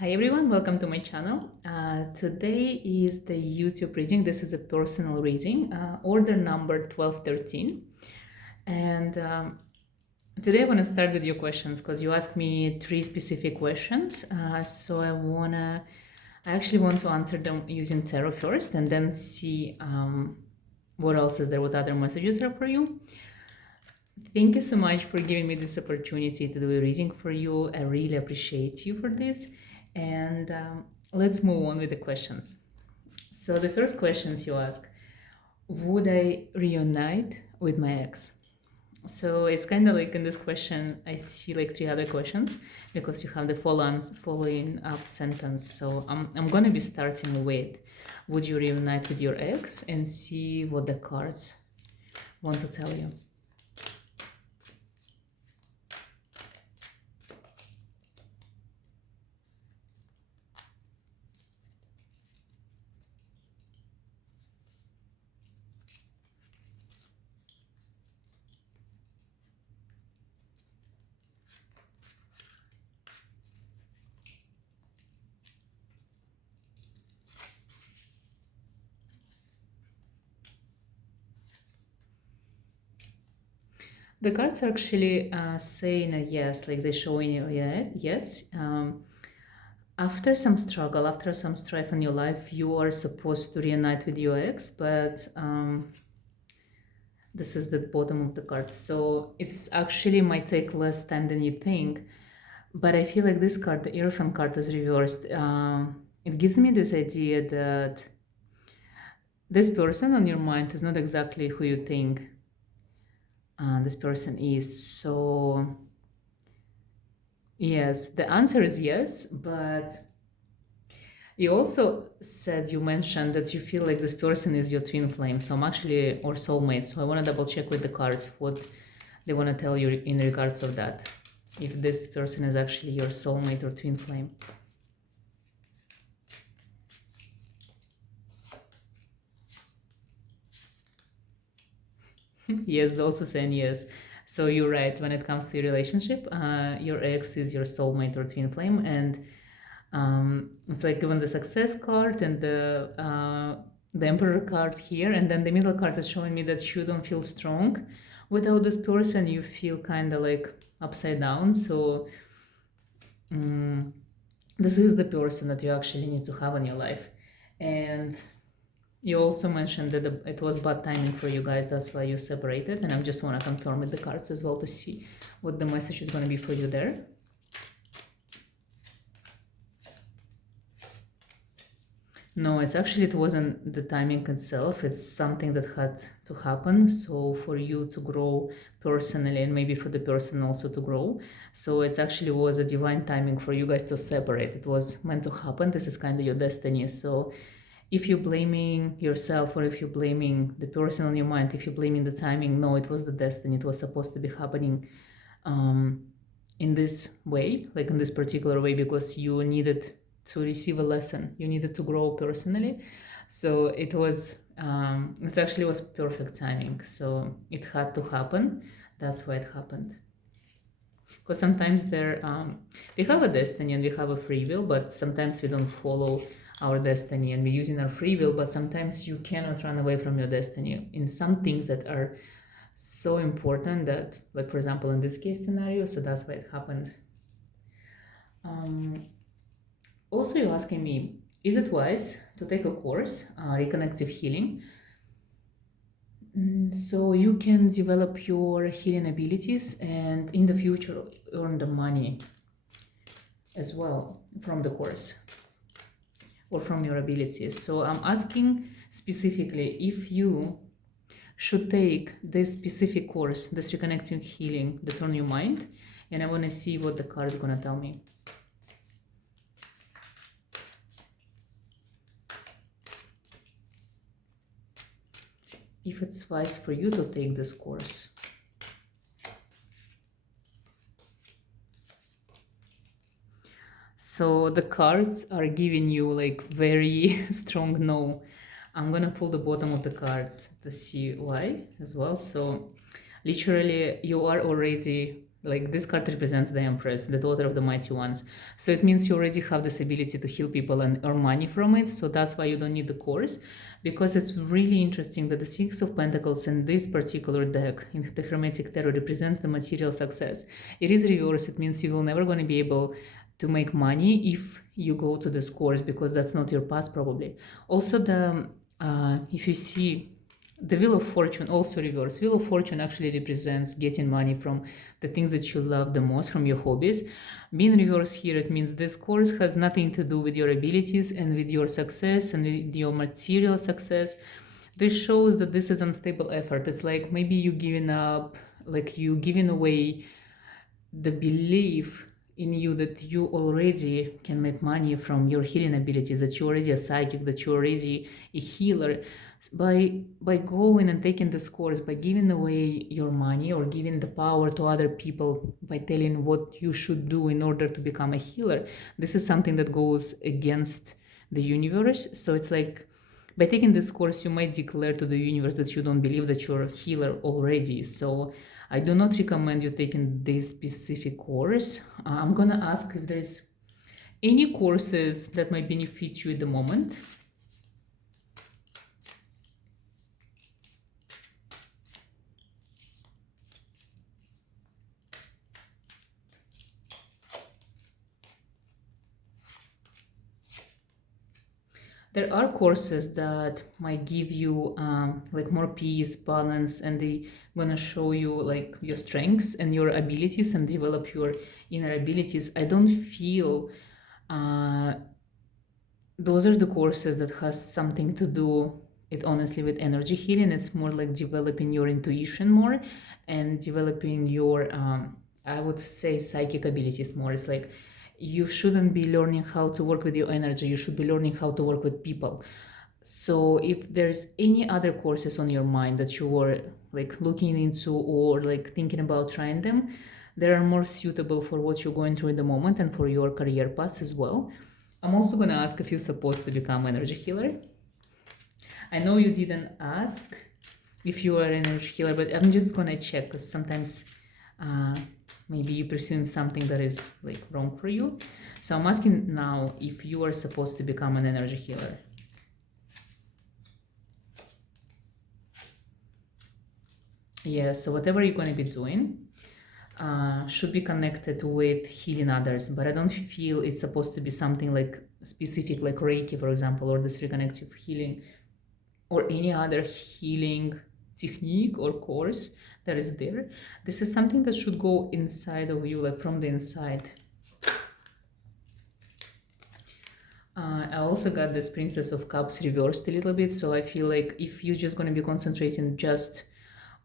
Hi everyone, welcome to my channel. Today is the YouTube reading. This is a personal reading, order number 1213. And today I want to start with your questions because you asked me 3 specific questions. So I actually want to answer them using tarot first and then see what else is there, what other messages are for you. Thank you so much for giving me this opportunity to do a reading for you. I really appreciate you for this. And let's move on with the questions. So the first questions you ask, would I reunite with my ex? So it's kind of like in this question, I see like 3 other questions because you have the following up sentence. So I'm going to be starting with, would you reunite with your ex, and see what the cards want to tell you. The cards are actually saying a yes, like they're showing you a yes. After some struggle, after some strife in your life, you are supposed to reunite with your ex, but this is the bottom of the card. So it's actually might take less time than you think. But I feel like this card, the Hierophant card, is reversed. It gives me this idea that this person on your mind is not exactly who you think this person is. So yes, the answer is yes, but you also said, you mentioned that you feel like this person is your twin flame. So I'm actually, or soulmate. So I want to double check with the cards what they want to tell you in regards of that. If this person is actually your soulmate or twin flame. Yes, they're also saying yes. So you're right, when it comes to your relationship, your ex is your soulmate or twin flame, and it's like given the success card and the Emperor card here, and then the middle card is showing me that you don't feel strong without this person. You feel kind of like upside down. So this is the person that you actually need to have in your life. And you also mentioned that it was bad timing for you guys, that's why you separated, and I just want to confirm with the cards as well to see what the message is going to be for you there. No, it wasn't the timing itself, it's something that had to happen. So for you to grow personally, and maybe for the person also to grow. So it actually was a divine timing for you guys to separate. It was meant to happen. This is kind of your destiny. So if you're blaming yourself, or if you're blaming the person on your mind, if you're blaming the timing, no, it was the destiny. It was supposed to be happening in this way, like in this particular way, because you needed to receive a lesson. You needed to grow personally. So it actually was perfect timing. So it had to happen. That's why it happened. Because sometimes we have a destiny and we have a free will, but sometimes we don't follow our destiny and we're using our free will, but sometimes you cannot run away from your destiny in some things that are so important that, like for example in this case scenario, so that's why it happened. Also, you're asking me, is it wise to take a course, reconnective healing, so you can develop your healing abilities and in the future earn the money as well from the course or from your abilities. So I'm asking specifically if you should take this specific course, this reconnecting healing that on your mind, and I want to see what the card is going to tell me. If it's wise for you to take this course. So the cards are giving you like very strong no. I'm gonna pull the bottom of the cards to see why as well. So literally you are already like this card represents the Empress, the daughter of the mighty ones. So it means you already have this ability to heal people and earn money from it. So that's why you don't need the course, because it's really interesting that the Six of Pentacles in this particular deck, in the Hermetic Tarot, represents the material success. It is reverse. It means you will never going to be able to make money if you go to this course, because that's not your path probably. Also, the if you see the Wheel of Fortune, also reverse. Wheel of Fortune actually represents getting money from the things that you love the most, from your hobbies. Being reverse here, it means this course has nothing to do with your abilities and with your success and with your material success. This shows that this is unstable effort. It's like maybe you giving up, like you giving away the belief in you that you already can make money from your healing abilities, that you're already a psychic, that you're already a healer. By going and taking this course, by giving away your money or giving the power to other people, by telling what you should do in order to become a healer, this is something that goes against the universe. So it's like, by taking this course, you might declare to the universe that you don't believe that you're a healer already. So I do not recommend you taking this specific course. I'm gonna ask if there's any courses that might benefit you at the moment. There are courses that might give you like more peace, balance, and they gonna show you like your strengths and your abilities and develop your inner abilities. I don't feel those are the courses that has something to do it honestly with energy healing. It's more like developing your intuition more and developing your I would say psychic abilities more. It's like you shouldn't be learning how to work with your energy, you should be learning how to work with people. So if there's any other courses on your mind that you are like looking into or like thinking about trying them, they are more suitable for what you're going through in the moment and for your career paths as well. I'm also going to ask if you're supposed to become an energy healer. I know you didn't ask if you are an energy healer, but I'm just going to check, because sometimes maybe you're pursuing something that is like wrong for you. So I'm asking now if you are supposed to become an energy healer. Yeah, so whatever you're going to be doing should be connected with healing others, but I don't feel it's supposed to be something like specific, like Reiki, for example, or this reconnective healing, or any other healing technique or course that is there. This is something that should go inside of you, like from the inside. I also got this Princess of Cups reversed a little bit, so I feel like if you're just going to be concentrating just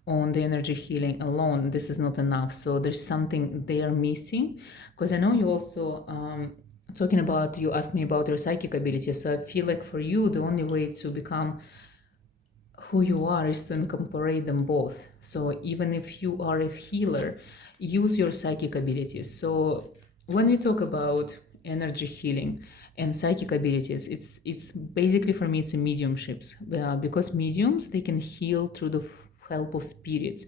on the energy healing alone, this is not enough. So there's something they are missing, because I know you also talking about, you asked me about your psychic abilities. So I feel like for you the only way to become who you are is to incorporate them both. So even if you are a healer, use your psychic abilities. So when we talk about energy healing and psychic abilities, it's basically, for me, it's a mediumships, because mediums, they can heal through the help of spirits,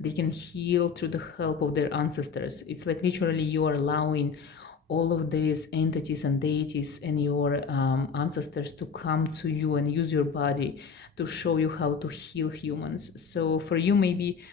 they can heal through the help of their ancestors. It's like literally you are allowing all of these entities and deities and your ancestors to come to you and use your body to show you how to heal humans. So for you, maybe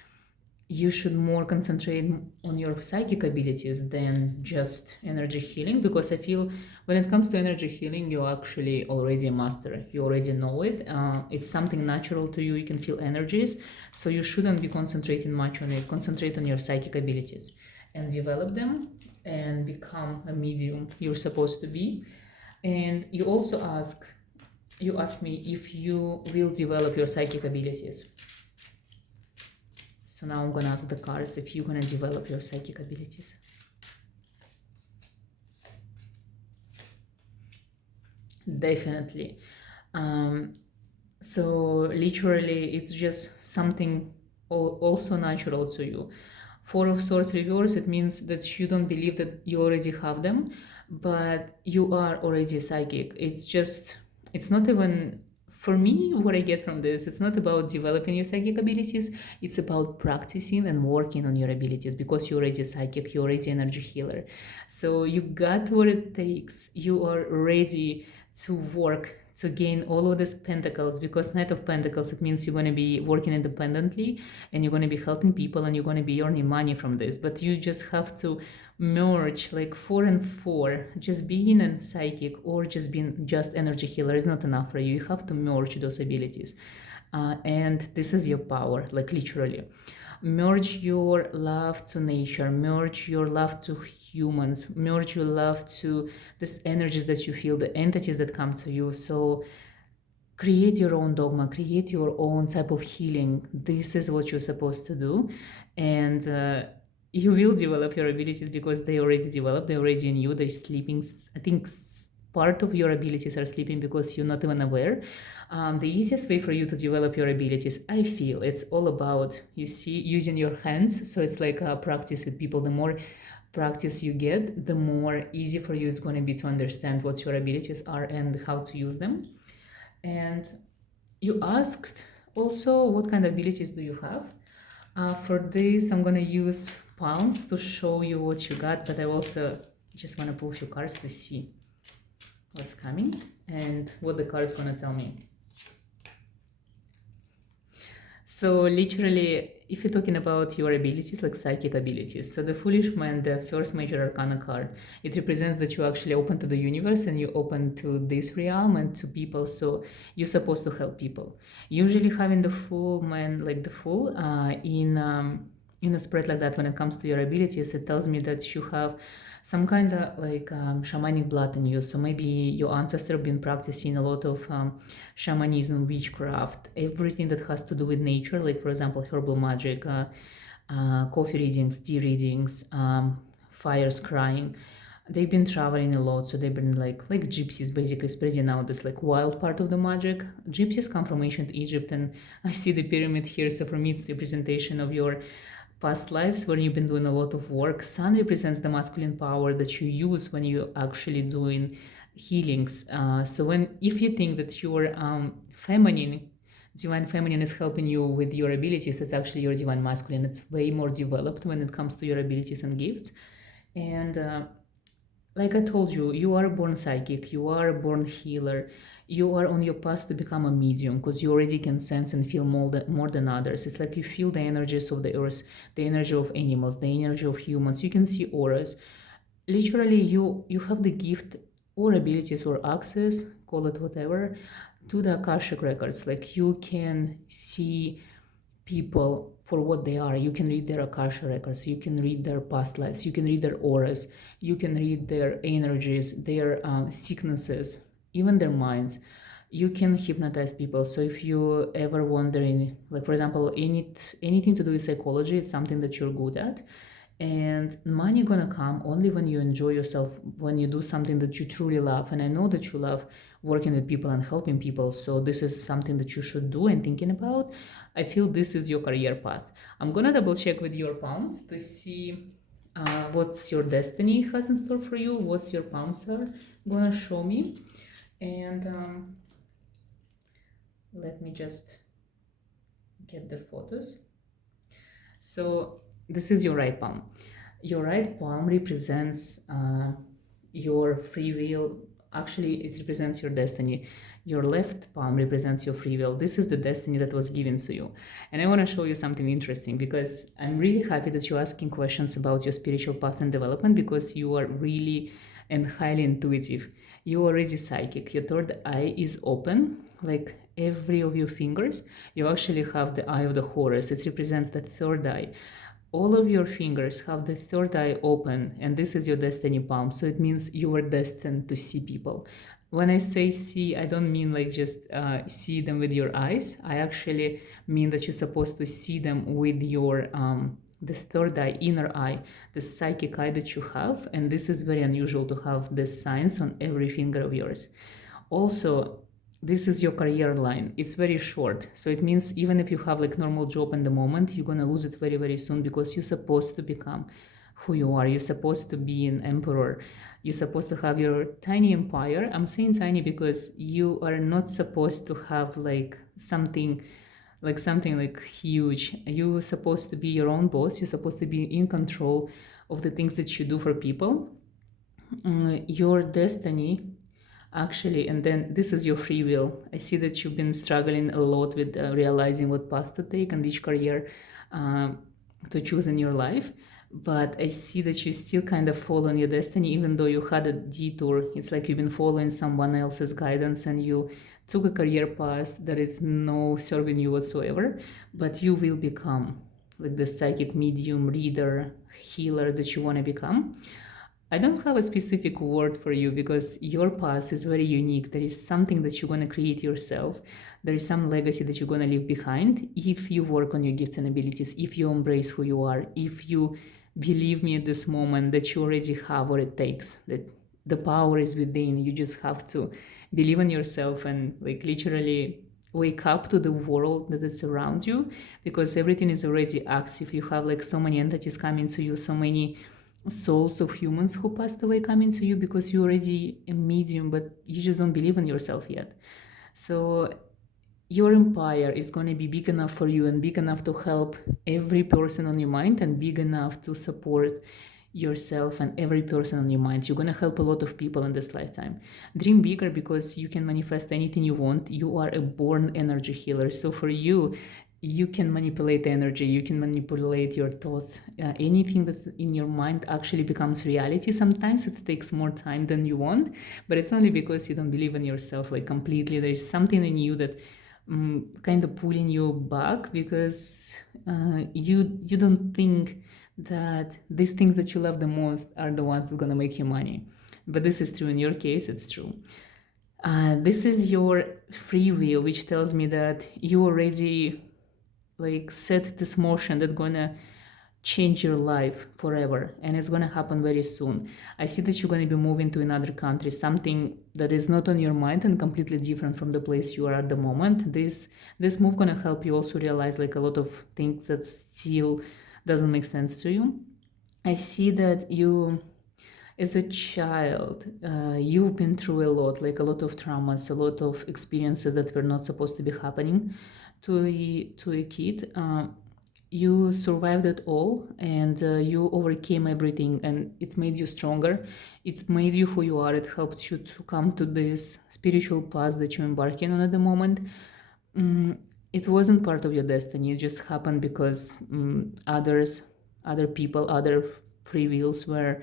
you should more concentrate on your psychic abilities than just energy healing, because I feel when it comes to energy healing, you're actually already a master. You already know it. It's something natural to you. You can feel energies. So you shouldn't be concentrating much on it. Concentrate on your psychic abilities and develop them and become a medium you're supposed to be. And you also asked me if you will develop your psychic abilities. So now I'm gonna ask the cards if you're gonna develop your psychic abilities. Definitely. So literally it's just something also natural to you. Four of Swords reverse, it means that you don't believe that you already have them, but you are already psychic. It's not even for me, what I get from this, it's not about developing your psychic abilities, it's about practicing and working on your abilities, because you're already psychic, you're already energy healer. So you got what it takes. You are ready to work to gain all of these pentacles, because Knight of Pentacles, it means you're going to be working independently and you're going to be helping people and you're going to be earning money from this. But you just have to merge like 4 and 4. Just being a psychic or just being just energy healer is not enough for you. You have to merge those abilities, and this is your power, like literally. Merge your love to nature, merge your love to humans, merge your love to these energies that you feel, the entities that come to you. So create your own dogma, create your own type of healing. This is what you're supposed to do. And you will develop your abilities, because they already developed, they're already in you, they're sleeping. I think part of your abilities are sleeping because you're not even aware. The easiest way for you to develop your abilities, I feel, it's all about, you see, using your hands. So it's like a practice with people. The more practice you get, the more easy for you it's going to be to understand what your abilities are and how to use them. And you asked also what kind of abilities do you have. For this, I'm going to use palms to show you what you got, but I also just want to pull a few cards to see what's coming and what the card's going to tell me. So literally, if you're talking about your abilities, like psychic abilities, so the Foolish Man, the first major arcana card, it represents that you're actually open to the universe and you're open to this realm and to people. So you're supposed to help people. Usually having the Fool Man, like the Fool, in a spread like that, when it comes to your abilities, it tells me that you have some kind of like shamanic blood in you. So maybe your ancestor have been practicing a lot of shamanism, witchcraft, everything that has to do with nature, like for example herbal magic, coffee readings, tea readings, fire scrying. They've been traveling a lot, so they've been like gypsies, basically spreading out this like wild part of the magic. Gypsies come from ancient Egypt, and I see the pyramid here, so for me it's the representation of your past lives where you've been doing a lot of work. Sun represents the masculine power that you use when you're actually doing healings. So if you think that your feminine, divine feminine is helping you with your abilities, it's actually your divine masculine. It's way more developed when it comes to your abilities and gifts. And like I told you, you are born psychic, you are a born healer, you are on your path to become a medium, because you already can sense and feel more than others. It's like you feel the energies of the earth, the energy of animals, the energy of humans. You can see auras. Literally, you have the gift or abilities or access, call it whatever, to the Akashic records. Like you can see people for what they are. You can read their Akasha records, you can read their past lives, you can read their auras, you can read their energies, their sicknesses, even their minds. You can hypnotize people. So if you ever wondering, like for example, anything to do with psychology, it's something that you're good at. And money gonna come only when you enjoy yourself, when you do something that you truly love. And I know that you love working with people and helping people, so this is something that you should do and thinking about. I feel this is your career path. I'm gonna double check with your palms to see what's your destiny has in store for you, what's your palms are gonna show me. And let me just get the photos. So this is your right palm. Your right palm represents your free will. Actually, it represents your destiny. Your left palm represents your free will. This is the destiny that was given to you. And I want to show you something interesting, because I'm really happy that you're asking questions about your spiritual path and development, because you are really and highly intuitive. You're already psychic. Your third eye is open, like every of your fingers. You actually have the eye of the Horus. It represents the third eye. All of your fingers have the third eye open, and this is your destiny palm. So it means you are destined to see people. When I say see, I don't mean like just see them with your eyes. I actually mean that you're supposed to see them with your this third eye, inner eye, the psychic eye that you have. And this is very unusual to have this signs on every finger of yours. Also, this is your career line. It's very short. So it means even if you have like normal job in the moment, you're going to lose it very, very soon, because you're supposed to become who you are. You're supposed to be an emperor. You're supposed to have your tiny empire. I'm saying tiny because you are not supposed to have something like huge. You're supposed to be your own boss. You're supposed to be in control of the things that you do for people. Your destiny, actually, and then this is your free will. I see that you've been struggling a lot with realizing what path to take and which career uh, to choose in your life. But I see that you still kind of follow your destiny, even though you had a detour. It's like you've been following someone else's guidance and you took a career path that is no serving you whatsoever. But you will become like the psychic medium, reader, healer that you want to become. I don't have a specific word for you because your path is very unique. There is something that you're going to create yourself. There is some legacy that you're going to leave behind if you work on your gifts and abilities, if you embrace who you are, if you believe me at this moment that you already have what it takes, that the power is within. You just have to believe in yourself and like literally wake up to the world that is around you, because everything is already active. You have like so many entities coming to you, so many souls of humans who passed away coming to you because you're already a medium, but you just don't believe in yourself yet. So your empire is going to be big enough for you and big enough to help every person on your mind and big enough to support yourself and every person on your mind. You're going to help a lot of people in this lifetime. Dream bigger because you can manifest anything you want. You are a born energy healer. So for you, you can manipulate energy, you can manipulate your thoughts. Anything that in your mind actually becomes reality. Sometimes it takes more time than you want, but it's only because you don't believe in yourself like completely. There is something in you that kind of pulling you back because you don't think that these things that you love the most are the ones that are going to make you money. But this is true in your case. It's true. This is your free will, which tells me that you already like set this motion that's gonna change your life forever, and it's gonna happen very soon. I see that you're gonna be moving to another country, something that is not on your mind and completely different from the place you are at the moment. This move gonna help you also realize like a lot of things that still doesn't make sense to you. I see that you, as a child, you've been through a lot, like a lot of traumas, a lot of experiences that were not supposed to be happening to a kid. You survived it all, and you overcame everything, and it made you stronger. It made you who you are. It helped you to come to this spiritual path that you're embarking on at the moment. It wasn't part of your destiny. It just happened because other people, other free wills were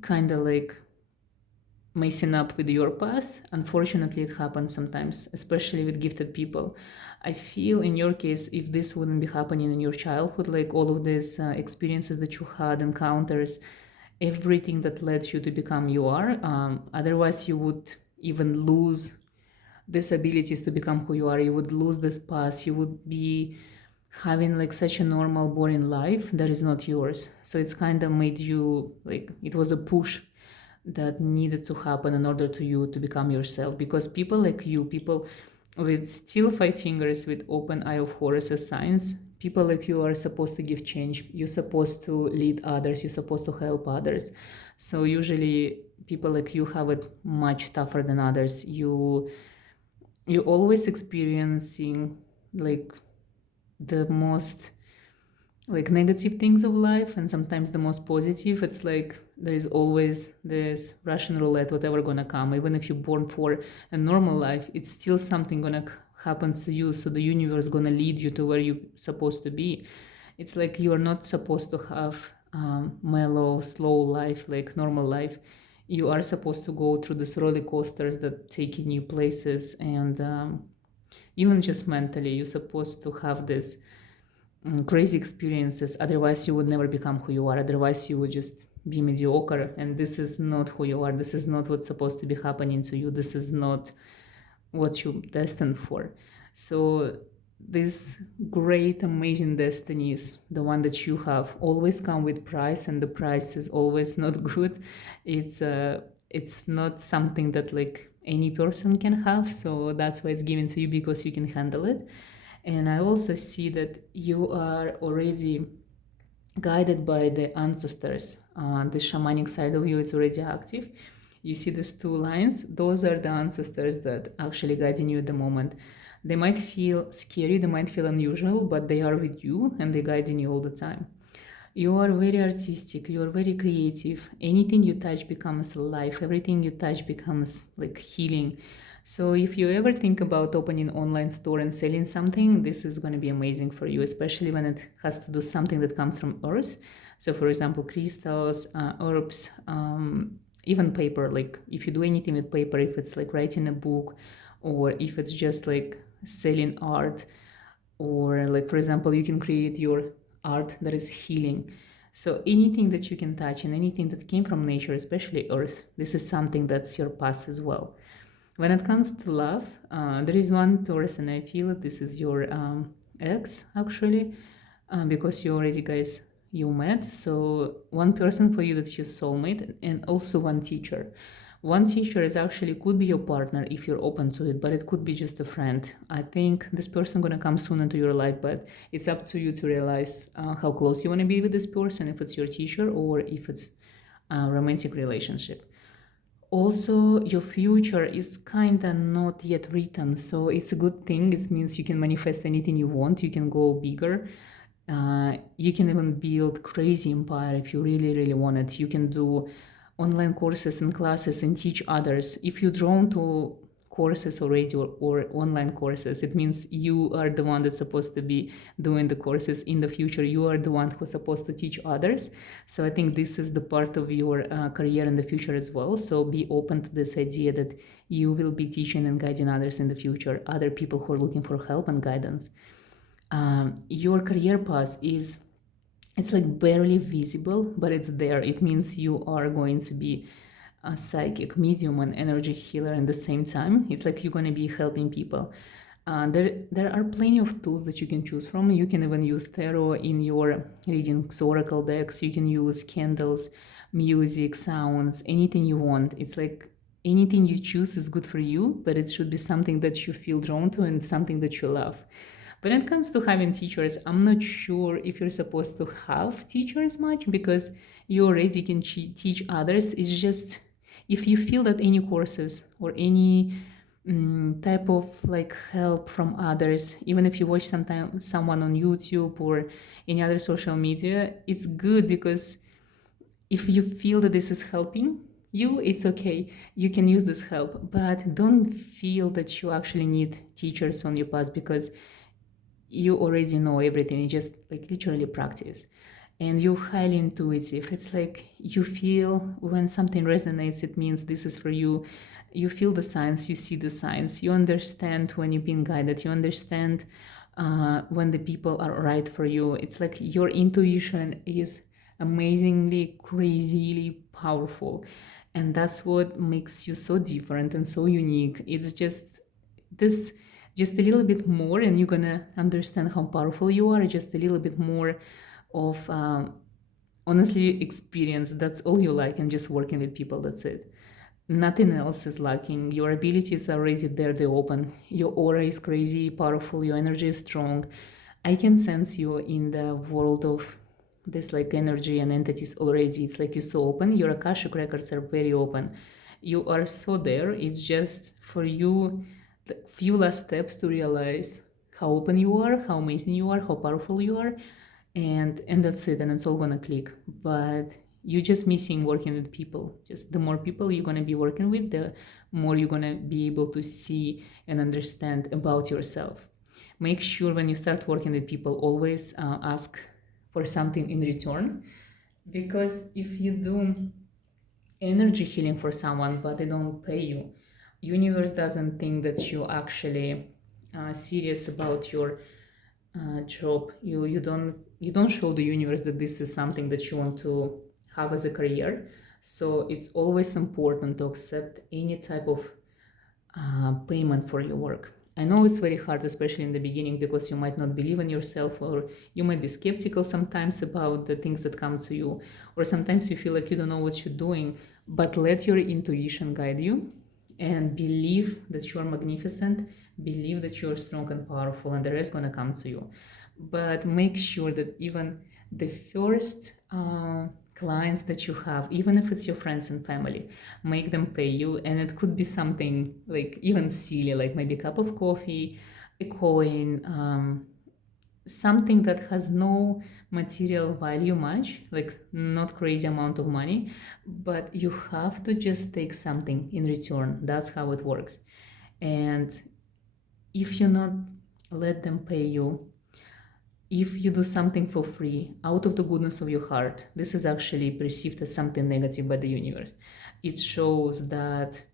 kind of like messing up with your path. Unfortunately, it happens sometimes, especially with gifted people. I feel in your case, if this wouldn't be happening in your childhood, like all of these experiences that you had, encounters, everything that led you to become you are, otherwise you would even lose these abilities to become who you are. You would lose this path. You would be having like such a normal, boring life that is not yours. So it's kind of made you like, it was a push that needed to happen in order to you to become yourself, because people like you, people with still five fingers with open eye of Horus as signs, people like you are supposed to give change. You're supposed to lead others, you're supposed to help others. So usually people like you have it much tougher than others. You always experiencing like the most like negative things of life and sometimes the most positive. It's like there is always this Russian roulette, whatever gonna come. Even if you're born for a normal life, it's still something gonna happen to you. So the universe gonna lead you to where you're supposed to be. It's like you're not supposed to have mellow, slow life, like normal life. You are supposed to go through these roller coasters that take you new places, and even just mentally, you're supposed to have this crazy experiences. Otherwise you would never become who you are. Otherwise you would just be mediocre, and this is not who you are. This is not what's supposed to be happening to you. This is not what you're destined for. So this great amazing destinies, the one that you have, always come with price, and the price is always not good. It's not something that like any person can have, so that's why it's given to you, because you can handle it. And I also see that you are already guided by the ancestors. The shamanic side of you is already active. You see these two lines, those are the ancestors that actually guiding you at the moment. They might feel scary, they might feel unusual, but they are with you and they're guiding you all the time. You are very artistic, you are very creative. Anything you touch becomes alive, everything you touch becomes like healing. So if you ever think about opening an online store and selling something, this is going to be amazing for you, especially when it has to do something that comes from earth. So for example, crystals, herbs, even paper. Like if you do anything with paper, if it's like writing a book, or if it's just like selling art, or like for example, you can create your art that is healing. So anything that you can touch and anything that came from nature, especially earth, this is something that's your past as well. When it comes to love, there is one person I feel this is your ex actually, because you already guys you met. So one person for you that's your soulmate, and also one teacher. One teacher is actually could be your partner if you're open to it, but it could be just a friend. I think this person gonna come soon into your life, but it's up to you to realize how close you want to be with this person, if it's your teacher or if it's a romantic relationship. Also, your future is kind of not yet written, so it's a good thing. It means you can manifest anything you want, you can go bigger. You can even build crazy empire if you really want it. You can do online courses and classes and teach others. If you're drawn to courses already, or online courses, it means you are the one that's supposed to be doing the courses in the future. You are the one who's supposed to teach others. So I think this is the part of your career in the future as well. So be open to this idea that you will be teaching and guiding others in the future, other people who are looking for help and guidance. Your career path is, it's like barely visible, but it's there. It means you are going to be a psychic medium and energy healer at the same time. It's like you're going to be helping people. There are plenty of tools that you can choose from. You can even use tarot in your readings, oracle decks. You can use candles, music, sounds, anything you want. It's like anything you choose is good for you, but it should be something that you feel drawn to and something that you love. When it comes to having teachers, I'm not sure if you're supposed to have teachers much, because you already can teach others. It's just if you feel that any courses or any type of like help from others, even if you watch someone on YouTube or any other social media, it's good, because if you feel that this is helping you, it's okay. You can use this help, but don't feel that you actually need teachers on your path, because you already know everything. You just like literally practice, and you're highly intuitive. It's like you feel when something resonates, it means this is for you. You feel the signs, you see the signs, you understand when you're being guided, you understand when the people are right for you. It's like your intuition is amazingly, crazily powerful, and that's what makes you so different and so unique. It's just this, just a little bit more, and you're gonna understand how powerful you are. Just a little bit more of honestly experience. That's all you like, and just working with people, that's it. Nothing else is lacking. Your abilities are already there, they open. Your aura is crazy powerful, your energy is strong. I can sense you in the world of this like energy and entities already. It's like you're so open. Your Akashic records are very open. You are so there. It's just for you the few last steps to realize how open you are, how amazing you are, how powerful you are, and that's it. And it's all gonna click. But you're just missing working with people. Just the more people you're gonna be working with, the more you're gonna be able to see and understand about yourself. Make sure when you start working with people, always ask for something in return, because if you do energy healing for someone but they don't pay you, universe doesn't think that you actually serious about your job. You don't show the universe that this is something that you want to have as a career. So it's always important to accept any type of payment for your work. I know it's very hard, especially in the beginning, because you might not believe in yourself, or you might be skeptical sometimes about the things that come to you, or sometimes you feel like you don't know what you're doing. But let your intuition guide you, and believe that you are magnificent, believe that you are strong and powerful, and the rest is going to come to you. But make sure that even The first clients that you have, even if it's your friends and family, make them pay you. And it could be something like even silly, like maybe a cup of coffee, a coin, something that has no material value much, like not crazy amount of money, but you have to just take something in return. That's how it works. And if you not let them pay you, if you do something for free out of the goodness of your heart, this is actually perceived as something negative by the universe. It shows that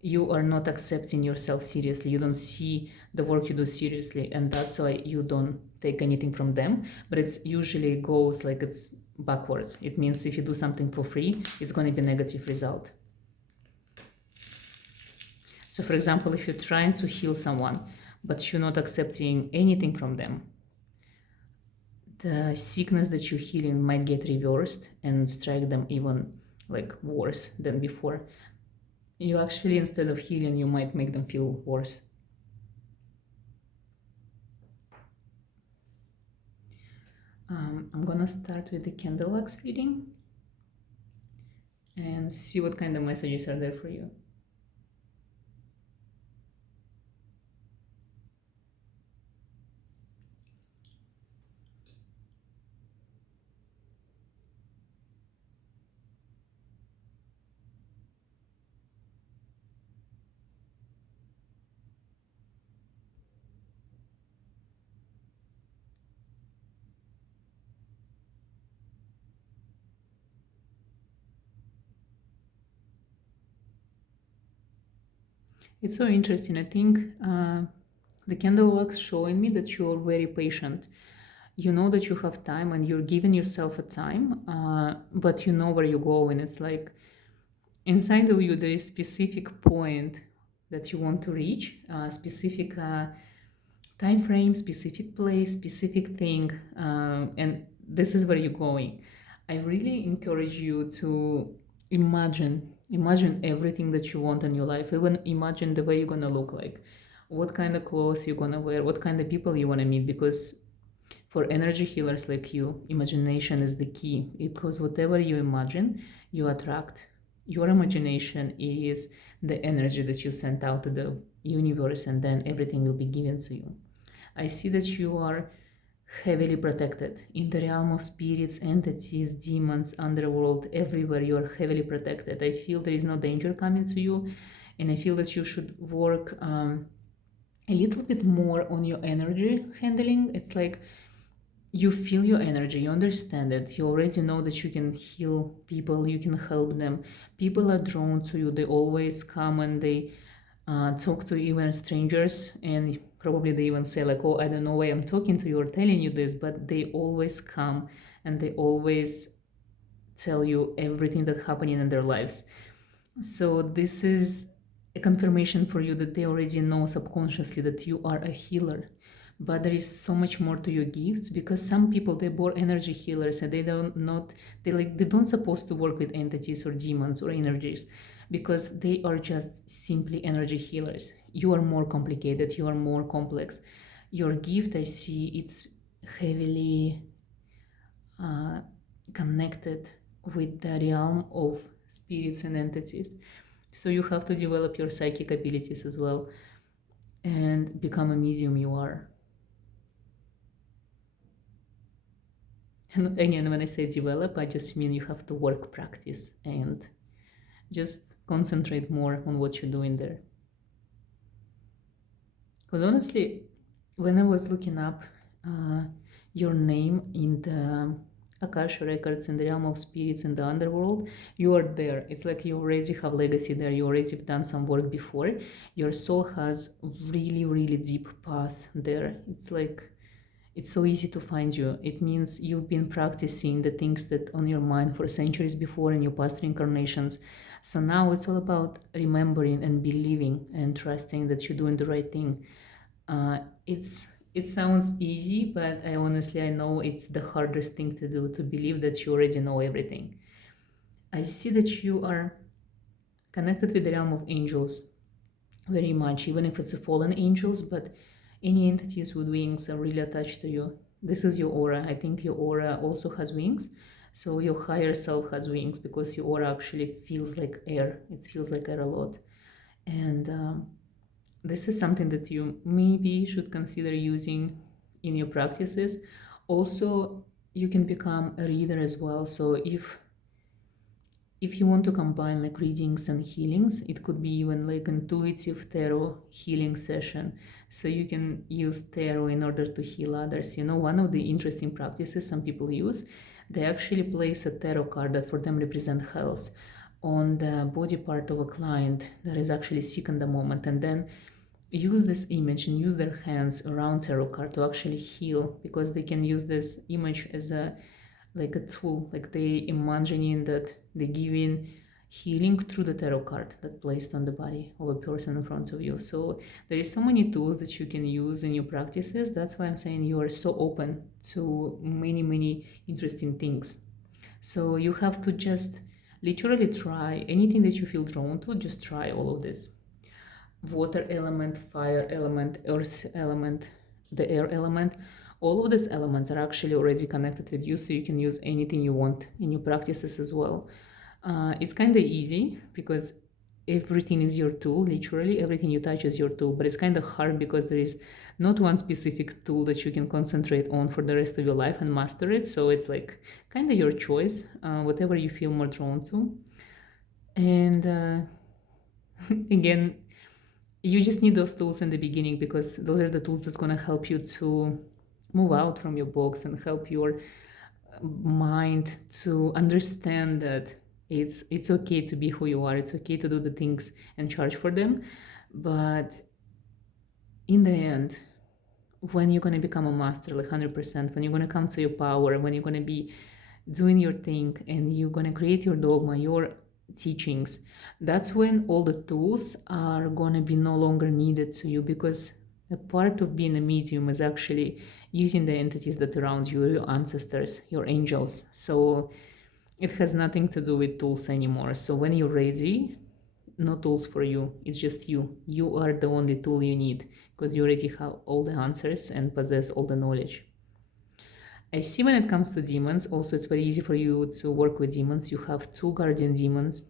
you are not accepting yourself seriously. You don't see the work you do seriously, and that's why you don't take anything from them. But it's usually goes like it's backwards. It means if you do something for free, it's going to be a negative result. So for example, if you're trying to heal someone, but you're not accepting anything from them, the sickness that you're healing might get reversed and strike them even like worse than before. You actually, instead of healing, you might make them feel worse. I'm gonna start with the candle wax reading and see what kind of messages are there for you. It's so interesting. I think the candle wax showing me that you're very patient. You know that you have time and you're giving yourself a time, but you know where you're going. It's like inside of you there is specific point that you want to reach, specific time frame, specific place, specific thing, and this is where you're going. I really encourage you to imagine everything that you want in your life. Even imagine the way you're gonna look like, what kind of clothes you're gonna wear, what kind of people you wanna meet, because for energy healers like you, imagination is the key, because whatever you imagine, you attract. Your imagination is the energy that you send out to the universe, and then everything will be given to you. I see that you are heavily protected in the realm of spirits, entities, demons, underworld, everywhere you are heavily protected. I feel there is no danger coming to you, and I feel that you should work a little bit more on your energy handling. It's like you feel your energy, you understand it, you already know that you can heal people, you can help them. People are drawn to you, they always come and they talk to even strangers, and probably they even say like, oh, I don't know why I'm talking to you or telling you this, but they always come and they always tell you everything that's happening in their lives. So this is a confirmation for you that they already know subconsciously that you are a healer. But there is so much more to your gifts, because some people, they're born energy healers and they don't supposed to work with entities or demons or energies, because they are just simply energy healers. You are more complicated, you are more complex. Your gift, I see, it's heavily connected with the realm of spirits and entities. So you have to develop your psychic abilities as well and become a medium you are. And again, when I say develop, I just mean you have to work, practice, and just concentrate more on what you're doing there. Because honestly, when I was looking up your name in the Akasha records in the realm of spirits in the underworld, you are there. It's like you already have legacy there. You already have done some work before. Your soul has really, really deep path there. It's like it's so easy to find you. It means you've been practicing the things that on your mind for centuries before in your past reincarnations. So now it's all about remembering and believing and trusting that you're doing the right thing. It sounds easy, but I know it's the hardest thing to do, to believe that you already know everything. I see that you are connected with the realm of angels very much, even if it's a fallen angels, but any entities with wings are really attached to you. This is your aura. I think your aura also has wings. So your higher self has wings because your aura actually feels like air. It feels like air a lot. And this is something that you maybe should consider using in your practices. Also, you can become a reader as well. So if you want to combine like readings and healings, it could be even like intuitive tarot healing session. So you can use tarot in order to heal others. You know, one of the interesting practices some people use, they actually place a tarot card that for them represent health on the body part of a client that is actually sick in the moment, and then use this image and use their hands around tarot card to actually heal, because they can use this image as a like a tool, like they imagining that they giving healing through the tarot card that placed on the body of a person in front of you. So there is so many tools that you can use in your practices. That's why I'm saying you are so open to many interesting things. So you have to just literally try anything that you feel drawn to. Just try all of this: water element, fire element, earth element, the air element. All of these elements are actually already connected with you, so you can use anything you want in your practices as well. It's kind of easy because everything is your tool. Literally everything you touch is your tool, but it's kind of hard because there is not one specific tool that you can concentrate on for the rest of your life and master it. So it's like kind of your choice, whatever you feel more drawn to. And again, you just need those tools in the beginning, because those are the tools that's going to help you to move out from your box and help your mind to understand that it's okay to be who you are. It's okay to do the things and charge for them. But in the end, when you're going to become a master, like 100%, when you're going to come to your power, when you're going to be doing your thing and you're going to create your dogma, your teachings, that's when all the tools are going to be no longer needed to you, because a part of being a medium is actually using the entities that around you, your ancestors, your angels. So it has nothing to do with tools anymore. So when you're ready, no tools for you. It's just you. You are the only tool you need, because you already have all the answers and possess all the knowledge. I see when it comes to demons, also it's very easy for you to work with demons. You have 2 guardian demons.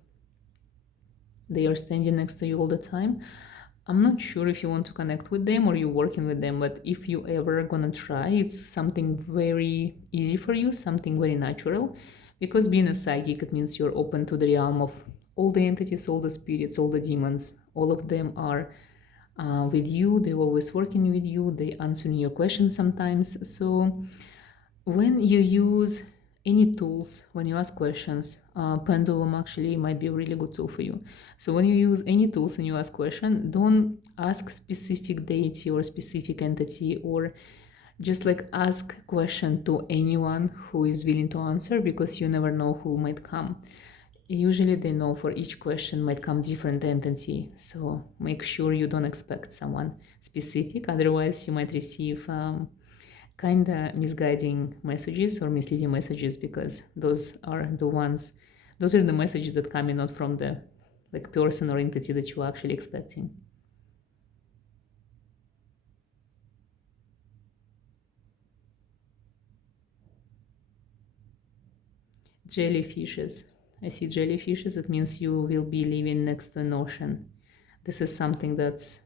They are standing next to you all the time. I'm not sure if you want to connect with them or you're working with them, but if you ever gonna try, it's something very easy for you, something very natural, because being a psychic, it means you're open to the realm of all the entities, all the spirits, all the demons. All of them are with you. They're always working with you. They answering your questions sometimes. So when you use any tools, when you ask questions, pendulum actually might be a really good tool for you. So when you use any tools and you ask question, don't ask specific deity or specific entity, or just like ask question to anyone who is willing to answer, because you never know who might come. Usually they know for each question might come different entity, so make sure you don't expect someone specific, otherwise you might receive kind of misguiding messages or misleading messages, because those are the messages that come in not from the like person or entity that you're actually expecting. Jellyfishes. I see jellyfishes. It means you will be living next to an ocean. This is something that's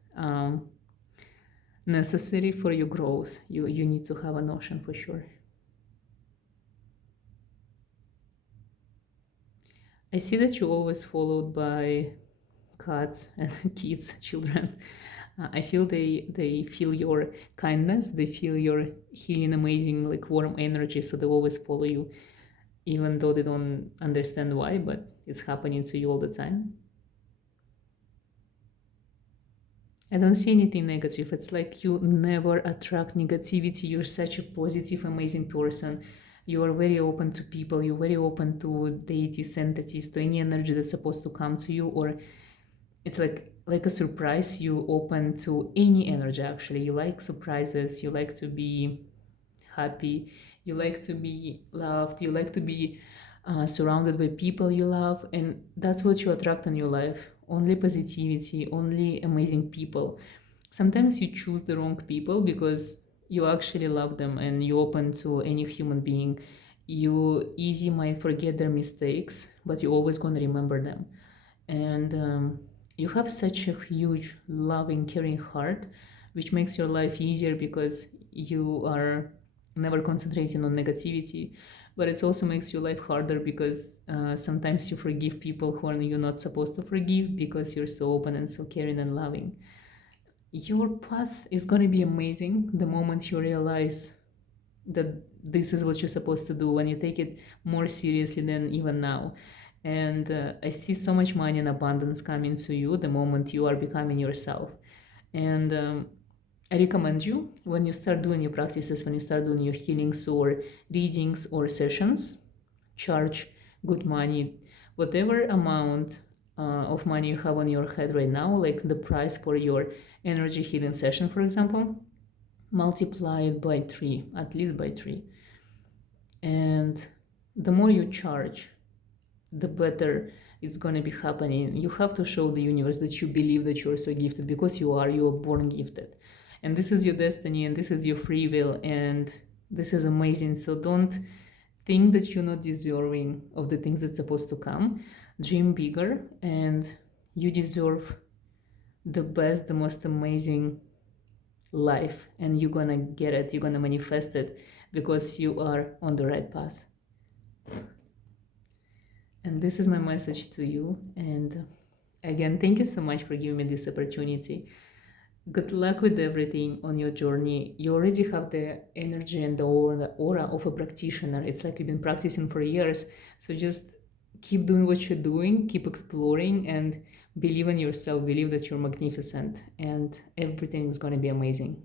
necessary for your growth. You need to have an ocean for sure. I see that you're always followed by cats and kids, children. I feel they feel your kindness, they feel your healing, amazing, like warm energy, so they always follow you, even though they don't understand why, but it's happening to you all the time. I don't see anything negative. It's like you never attract negativity. You're such a positive, amazing person. You are very open to people. You're very open to deities, entities, to any energy that's supposed to come to you, or it's like a surprise. You open to any energy. Actually, you like surprises. You like to be happy. You like to be loved. You like to be surrounded by people you love, and that's what you attract in your life. Only positivity, only amazing people. Sometimes you choose the wrong people because you actually love them and you open to any human being. You easy might forget their mistakes, but you're always going to remember them. And you have such a huge, loving, caring heart, which makes your life easier because you are never concentrating on negativity. But it also makes your life harder because sometimes you forgive people who are you're not supposed to forgive because you're so open and so caring and loving. Your path is going to be amazing the moment you realize that this is what you're supposed to do, when you take it more seriously than even now. And I see so much money and abundance coming to you the moment you are becoming yourself. And I recommend you, when you start doing your practices, when you start doing your healings or readings or sessions, charge good money, whatever amount of money you have on your head right now, like the price for your energy healing session, for example, multiply it by 3, at least by 3. And the more you charge, the better it's going to be happening. You have to show the universe that you believe that you're so gifted, because you are born gifted. And this is your destiny, and this is your free will, and this is amazing. So don't think that you're not deserving of the things that's supposed to come. Dream bigger, and you deserve the best, the most amazing life, and you're gonna get it, you're gonna manifest it, because you are on the right path. And this is my message to you. And again, thank you so much for giving me this opportunity. Good luck with everything on your journey. You already have the energy and the aura of a practitioner. It's like you've been practicing for years. So just keep doing what you're doing, keep exploring, and believe in yourself, believe that you're magnificent, and everything is going to be amazing.